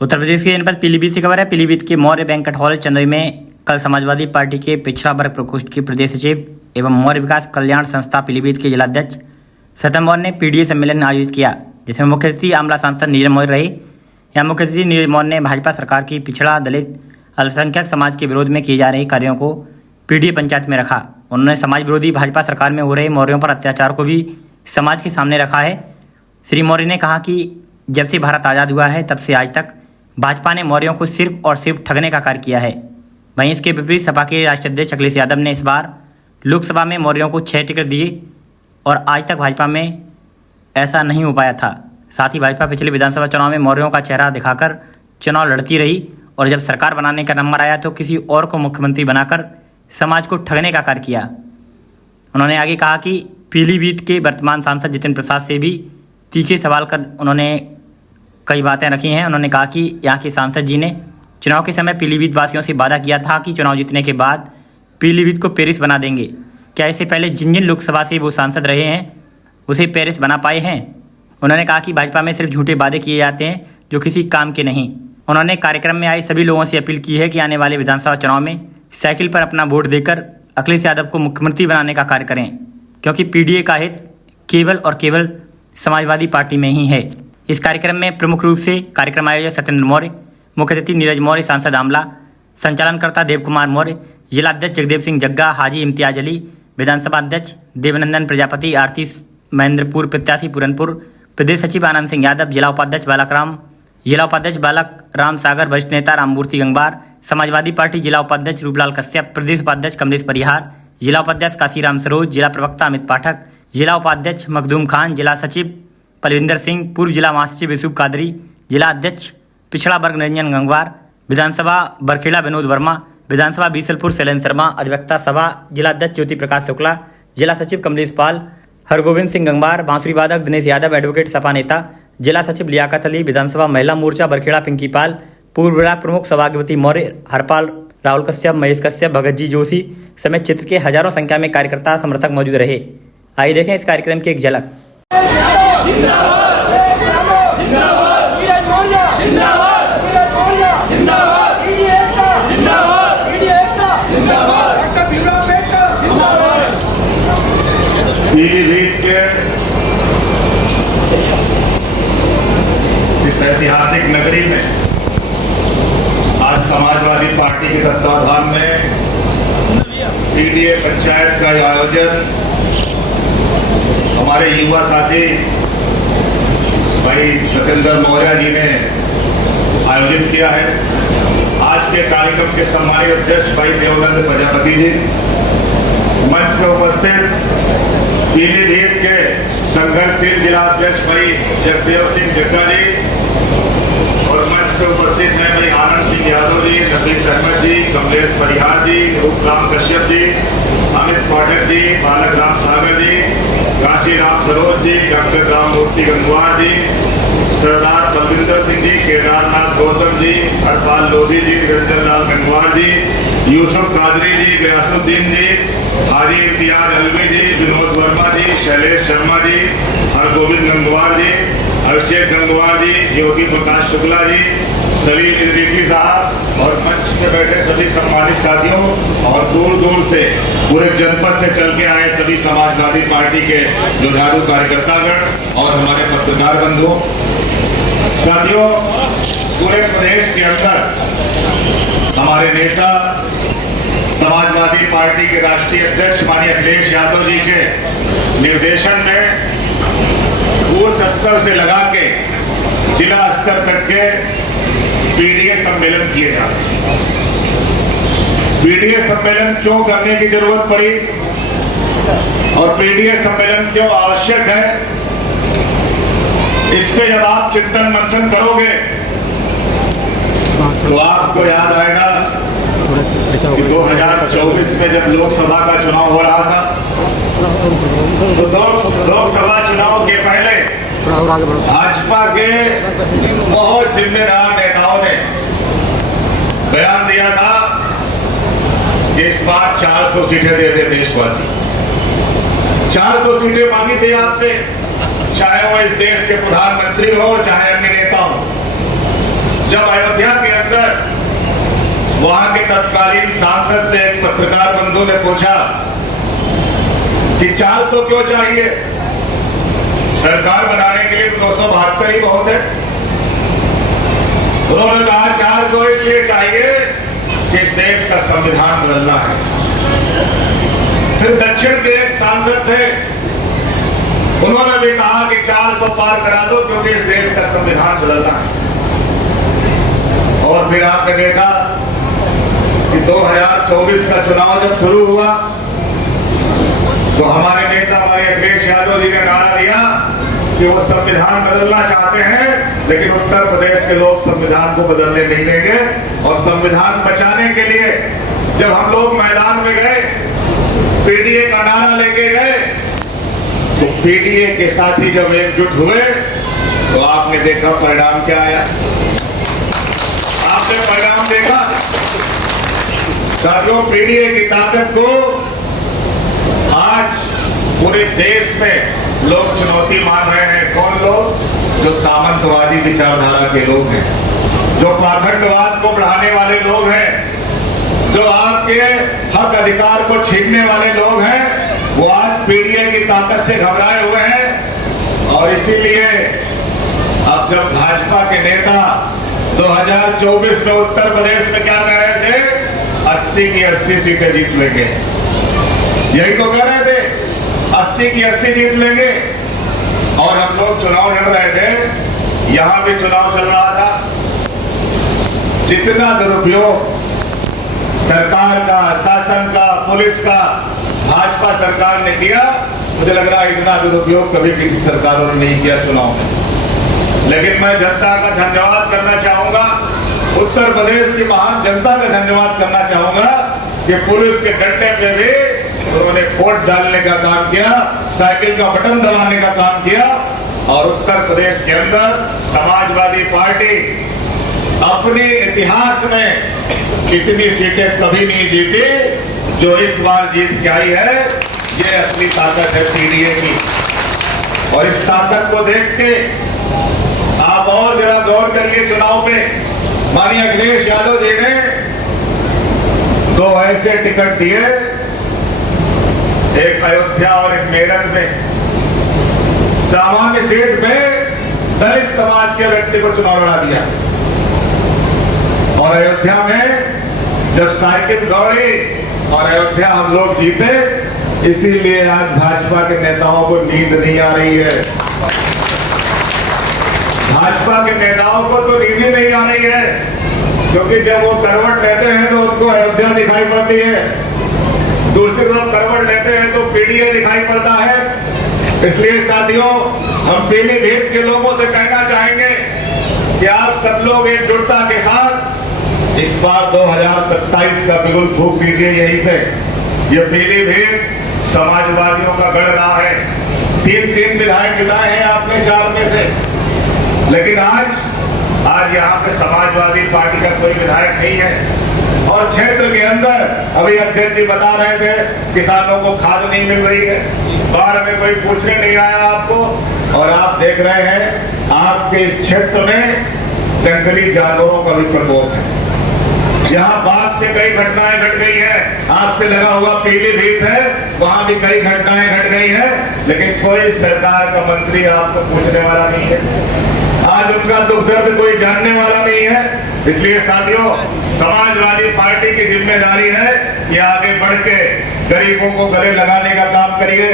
उत्तर प्रदेश के जनपद पीलीभीत से खबर है। पीलीभीत के मौर्य बैंक्वेट हॉल चंदोई में कल समाजवादी पार्टी के पिछड़ा वर्ग प्रकोष्ठ के प्रदेश सचिव एवं मौर्य विकास कल्याण संस्था पीलीभीत के जिलाध्यक्ष सतम मौर्य ने पीडीए सम्मेलन आयोजित किया, जिसमें मुख्य अतिथि आमला सांसद नीरज मौर्य रहे। यहाँ मुख्य अतिथि नीरज मौर्य ने भाजपा सरकार की पिछड़ा, दलित, अल्पसंख्यक समाज के विरोध में किए जा रहे कार्यों को पीडीए पंचायत में रखा। उन्होंने समाज विरोधी भाजपा सरकार में हो रहे मौर्यों पर अत्याचार को भी समाज के सामने रखा है। श्री मौर्य ने कहा कि जब से भारत आज़ाद हुआ है तब से आज तक भाजपा ने मौर्यों को सिर्फ और सिर्फ ठगने का कार्य किया है। वहीं इसके विपरीत सपा के राष्ट्रीय अध्यक्ष अखिलेश यादव ने इस बार लोकसभा में मौर्यों को 6 टिकट दिए और आज तक भाजपा में ऐसा नहीं हो पाया था। साथ ही भाजपा पिछले विधानसभा चुनाव में मौर्यों का चेहरा दिखाकर चुनाव लड़ती रही और जब सरकार बनाने का नंबर आया तो किसी और को मुख्यमंत्री बनाकर समाज को ठगने का कार्य किया। उन्होंने आगे कहा कि पीलीभीत के वर्तमान सांसद जितेंद्र प्रसाद से भी तीखे सवाल कर उन्होंने कई बातें रखी हैं। उन्होंने कहा कि यहाँ के सांसद जी ने चुनाव के समय पीलीभीत वासियों से वादा किया था कि चुनाव जीतने के बाद पीलीभीत को पेरिस बना देंगे। क्या इससे पहले जिन जिन लोकसभा से वो सांसद रहे हैं उसे पेरिस बना पाए हैं? उन्होंने कहा कि भाजपा में सिर्फ झूठे वादे किए जाते हैं जो किसी काम के नहीं। उन्होंने कार्यक्रम में आए सभी लोगों से अपील की है कि आने वाले विधानसभा चुनाव में साइकिल पर अपना वोट देकर अखिलेश यादव को मुख्यमंत्री बनाने का कार्य करें, क्योंकि पीडीए का हित केवल और केवल समाजवादी पार्टी में ही है। इस कार्यक्रम में प्रमुख रूप से कार्यक्रम आयोजक सत्येंद्र मौर्य, मुख्य अतिथि नीरज मौर्य, सांसद आमला, संचालनकर्ता देव कुमार मौर्य, जिलाध्यक्ष जगदेव सिंह जग्गा, हाजी इम्तियाज अली, विधानसभा अध्यक्ष देवनंदन प्रजापति, आरती महेंद्रपुर प्रत्याशी पूरनपुर, प्रदेश सचिव आनंद सिंह यादव, जिला उपाध्यक्ष बालक राम सागर, वरिष्ठ नेता राममूर्ति गंगवार, समाजवादी पार्टी जिला उपाध्यक्ष रूपलाल कश्यप, प्रदेश उपाध्यक्ष कमलेश परिहार, जिला उपाध्यक्ष काशीराम सरोज, जिला प्रवक्ता अमित पाठक, जिला उपाध्यक्ष मखदूम खान, जिला सचिव पलविंदर सिंह, पूर्व जिला महासचिव यूसुफ कादरी, जिला अध्यक्ष पिछड़ा वर्ग निरंजन गंगवार, विधानसभा बरखेड़ा विनोद वर्मा, विधानसभा बीसलपुर शैलेंद्र शर्मा, अधिवक्ता सभा जिला अध्यक्ष ज्योति प्रकाश शुक्ला, जिला सचिव कमलेश पाल, हरगोविंद सिंह गंगवार, बांसुरी वादक दिनेश यादव, एडवोकेट सपा नेता, जिला सचिव लियाकत अली, विधानसभा महिला मोर्चा बरखेड़ा पिंकी पाल, पूर्व ब्लॉक प्रमुख सभागवती मौर्य, हरपाल, राहुल कश्यप, महेश कश्यप, भगत जी जोशी समेत क्षेत्र के हजारों संख्या में कार्यकर्ता समर्थक मौजूद रहे। आइए देखें इस कार्यक्रम की एक झलक। पीलीभीत के इस ऐतिहासिक नगरी में आज समाजवादी पार्टी के तत्वाधान में पीडीए पंचायत का आयोजन हमारे युवा साथी भाई सत्येंद्र मौर्य जी ने आयोजित किया है। आज के कार्यक्रम के सम्मानित अध्यक्ष भाई देवनंद प्रजापति जी, मंच पर उपस्थित पीलीभीत के संघर्षशील जिला अध्यक्ष भाई जगदेव सिंह जग्गा जी और मंच पर उपस्थित हैं भाई आनंद सिंह यादव जी, नफीस अहमद जी, कमलेश परिहार जी, रूपराम कश्यप जी, अमित पाठक जी, बालक राम सागर जी, काशीराम सरोज जी, डॉक्टर राममूर्ति गंगवार जी, सरदार बलविंदर सिंह जी, केदारनाथ गौतम जी, हरपाल लोधी जी, निरंजन लाल गंगवार जी, यूसुफ कादरी जी, गयासुद्दीन जी, हाजी इम्तियाज अलवी जी, विनोद वर्मा जी, शैलेश शर्मा जी, हरगोविंद गंगवार जी, अभिषेक गंगवार जी, ज्योति प्रकाश शुक्ला जी, सलीम इदरीसी साहब और मंच में बैठे सभी सम्मानित साथियों और दूर दूर से पूरे जनपद से चल के आए सभी समाजवादी पार्टी के जुझारू कार्यकर्तागण और हमारे पत्रकार बंधुओं, साथियों, पूरे प्रदेश के अंदर हमारे नेता समाजवादी पार्टी के राष्ट्रीय अध्यक्ष माननीय अखिलेश यादव जी के निर्देशन में बूथ स्तर से लगा के जिला स्तर तक के पीडीए सम्मेलन किए जाते हैं। पीडीए सम्मेलन क्यों करने की जरूरत पड़ी और पीडीए सम्मेलन क्यों आवश्यक है, इस पे जब आप चिंतन मंथन करोगे तो आपको याद आएगा कि 2024 में जब लोकसभा का चुनाव हो रहा था तो लोकसभा चुनाव के पहले भाजपा के बहुत जिम्मेदार नेताओं ने बयान दिया था कि इस बार 400 सीटें दे दे देशवासी। 400 सीटें मांगी थी आपसे, चाहे वो इस देश के प्रधानमंत्री हो चाहे अन्य नेता हो। जब अयोध्या के अंदर वहां के तत्कालीन सांसद से एक पत्रकार बंधु ने पूछा कि 400 क्यों चाहिए, सरकार बनाने के लिए 272 ही बहुत है। उन्होंने कहा 400 इसलिए चाहिए कि इस देश का संविधान बदलना है। फिर दक्षिण के एक सांसद थे, उन्होंने भी कहा कि 400 पार करा दो क्योंकि इस देश का संविधान बदलना है। और फिर आपने देखा कि 2024 का चुनाव जब शुरू हुआ तो हमारे नेता हमारे अखिलेश यादव जी ने नारा दिया कि वो संविधान बदलना चाहते हैं, लेकिन उत्तर प्रदेश के लोग संविधान को बदलने नहीं देंगे। और संविधान बचाने के लिए जब हम लोग मैदान में गए, पीडीए का नारा लेके गए, तो पीडीए के साथी जब एकजुट हुए तो आपने देखा परिणाम क्या आया। आपने परिणाम देखा साथियों, पीडीए की ताकत को आज पूरे देश में लोग चुनौती मान रहे हैं। कौन लोग? जो सामंतवादी विचारधारा के लोग हैं, जो पाखंडवाद को बढ़ाने वाले लोग हैं, जो आपके हक अधिकार को छीनने वाले लोग हैं, वो आज पीडीए की ताकत से घबराए हुए हैं। और इसीलिए अब जब भाजपा के नेता 2024 में उत्तर प्रदेश में क्या कह रहे थे, 80 की 80 सीटें जीत लेंगे, यही तो कह रहे थे, 80 की 80 जीत लेंगे। और हम लोग चुनाव लड़ रहे थे, यहां भी चुनाव चल रहा था, जितना दुरुपयोग सरकार का, शासन का, पुलिस का भाजपा सरकार ने किया, मुझे लग रहा है इतना दुरुपयोग कभी किसी सरकारों ने नहीं किया चुनाव में। लेकिन मैं जनता का धन्यवाद करना चाहूंगा, उत्तर प्रदेश की महान जनता का धन्यवाद करना चाहूंगा कि पुलिस के डंडे पे भी उन्होंने वोट डालने का काम किया, साइकिल का बटन दबाने का काम किया। और उत्तर प्रदेश के अंदर समाजवादी पार्टी अपने इतिहास में इतनी सीटें कभी नहीं जीती जो इस बार जीत के आई है। ये असली ताकत है पीडीए की। और इस ताकत को देख के आप और जरा गौर करिए, चुनाव में माननीय अखिलेश यादव जी ने 2 ऐसे टिकट दिए, एक अयोध्या और एक मेरठ में। सामान्य सीट में दलित समाज के व्यक्ति को चुनाव लड़ा दिया, और अयोध्या में जब साइकिल दौड़ी और अयोध्या हम लोग जीते, इसीलिए आज भाजपा के नेताओं को नींद नहीं आ रही है। भाजपा के नेताओं को तो नींद ही नहीं आ रही है, क्योंकि जब वो करवट लेते हैं तो उनको अयोध्या दिखाई पड़ती है, दूसरी तरफ करवट लेते हैं तो पीडीए दिखाई पड़ता है। इसलिए साथियों, हम पीलीभीत के लोगों से कहना चाहेंगे कि आप सब लोग एकजुटता के साथ इस बार 2027 का बिगुल फूंक दीजिए यहीं से। ये पीलीभीत समाजवादियों का गढ़ रहा है, 3 विधायक जिताए हैं आपने 4 में से, लेकिन आज यहाँ पे समाजवादी पार्टी का कोई विधायक नहीं है। और क्षेत्र के अंदर अभी अध्यक्ष जी बता रहे थे किसानों को खाद नहीं मिल रही है, बाढ़ में कोई पूछने नहीं आया आपको। और आप देख रहे हैं आपके इस क्षेत्र में जंगली जानवरों का भी प्रकोप है। यहाँ बाघ से कई घटनाएं घट गई है, आपसे लगा हुआ पीलीभीत है, वहां भी कई घटनाएं घट गई है, लेकिन कोई सरकार का मंत्री आपको पूछने वाला नहीं है। आज उनका दुख दर्द कोई जानने वाला नहीं है। इसलिए साथियों, समाजवादी पार्टी की जिम्मेदारी है कि आगे बढ़ के गरीबों को गले लगाने का काम करिए।